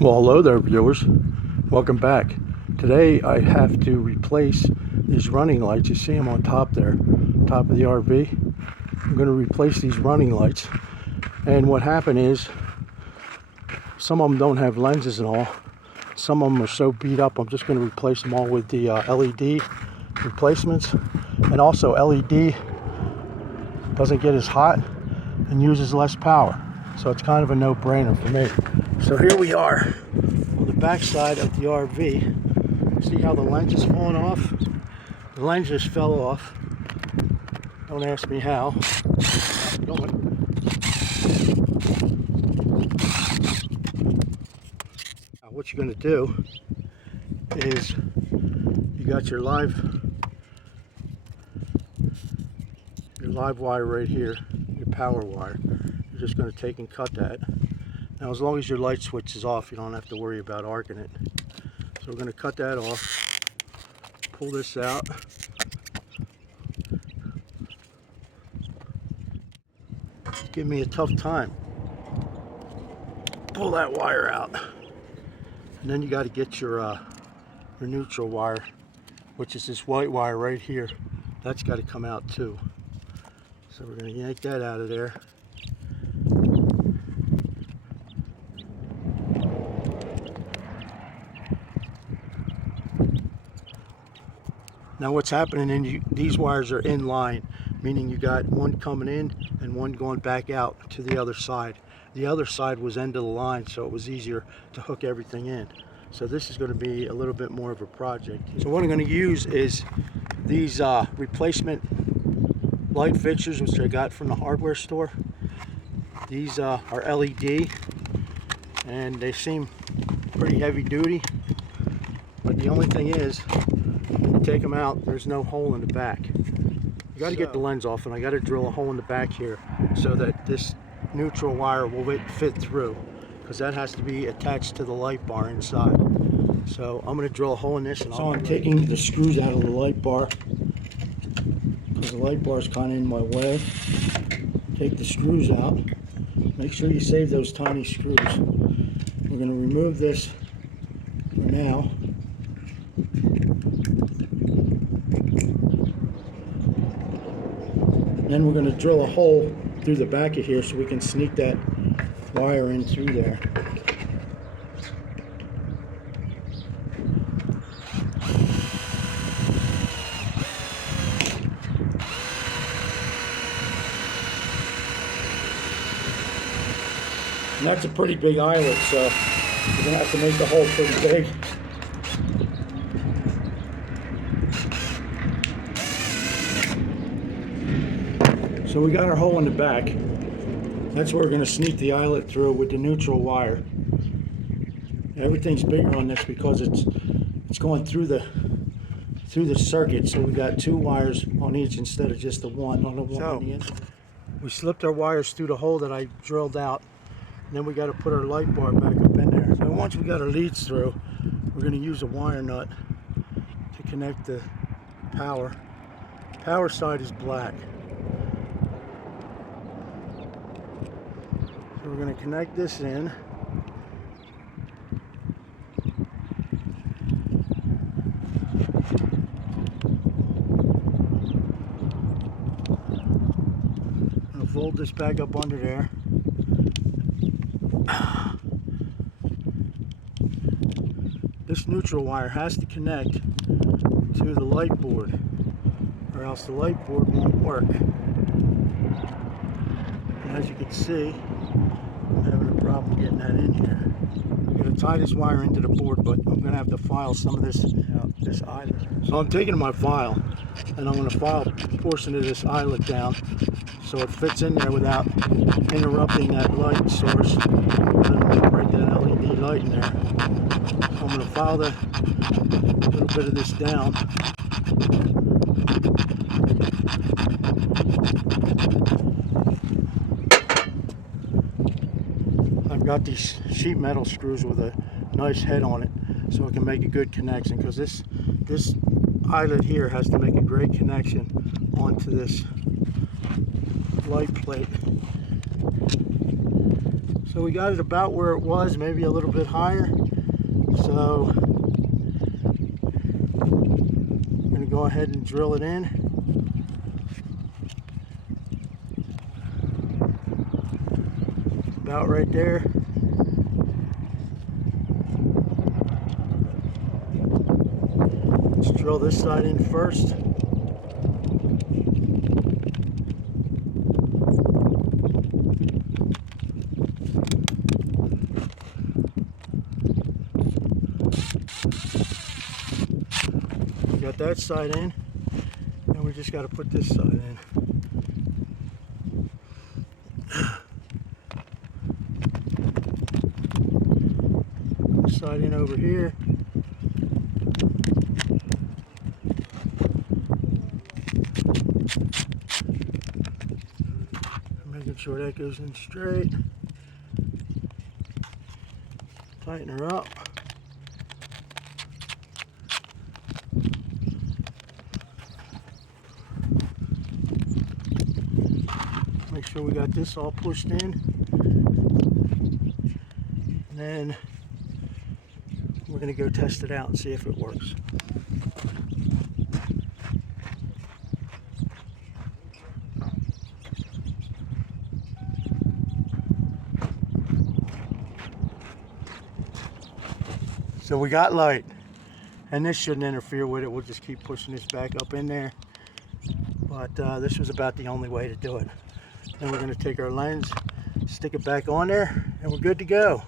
Well, hello there, viewers. Welcome back. Today I have to replace these running lights. You see them on top there, top of the RV. I'm going to replace these running lights. And what happened is, some of them don't have lenses and all. Some of them are so beat up, I'm just going to replace them all with the LED replacements. And also, LED doesn't get as hot and uses less power. So it's kind of a no-brainer for me. So here we are on the back side of the RV. See how the lens is falling off? The lens just fell off. Don't ask me how. Now what you're going to do is, you got your live wire right here, your power wire. You're just going to take and cut that. Now, as long as your light switch is off, you don't have to worry about arcing it. So we're going to cut that off, pull this out. Give me a tough time. Pull that wire out. And then you got to get your neutral wire, which is this white wire right here. That's got to come out too. So we're going to yank that out of there. Now what's happening in these wires are in line, meaning you got one coming in and one going back out to the other side. The other side was end of the line, so it was easier to hook everything in. So this is going to be a little bit more of a project. So what I'm going to use is these replacement light fixtures, which I got from the hardware store. These are LED, and they seem pretty heavy duty. But the only thing is, when you take them out, there's no hole in the back. You got to get the lens off, and I got to drill a hole in the back here so that this neutral wire will fit through, because that has to be attached to the light bar inside. So I'm going to drill a hole in this. And so I'm taking the screws out of the light bar, because the light bar is kind of in my way. Take the screws out. Make sure you save those tiny screws. We're going to remove this for now. Then we're going to drill a hole through the back of here so we can sneak that wire in through there. And that's a pretty big eyelet, so we're going to have to make the hole pretty big. So we got our hole in the back. That's where we're going to sneak the eyelet through with the neutral wire. Everything's bigger on this because it's going through the circuit. So we got two wires on each instead of just the one on the end. We slipped our wires through the hole that I drilled out. And then we got to put our light bar back up in there. So once we got our leads through, we're going to use a wire nut to connect the power. Power side is black. So we're going to connect this in. I'll fold this back up under there. This neutral wire has to connect to the light board, or else the light board won't work. And as you can see, I'm having a problem getting that in here. I'm going to tie this wire into the board, but I'm going to have to file some of this eyelet. So I'm taking my file, and I'm going to file a portion of this eyelet down so it fits in there without interrupting that light source. Right, that LED light in there. I'm going to file a little bit of this down. I've got these sheet metal screws with a nice head on it, so it can make a good connection, because this eyelet here has to make a great connection onto this light plate. So we got it about where it was, maybe a little bit higher. So I'm going to go ahead and drill it in. About right there. Let's drill this side in first. Got that side in, and we just got to put this side in. This side in over here. Making sure that goes in straight. Tighten her up. Make sure we got this all pushed in. And then we're going to go test it out and see if it works. So we got light, and this shouldn't interfere with it. We'll just keep pushing this back up in there. But this was about the only way to do it. Then we're going to take our lens, stick it back on there, and we're good to go.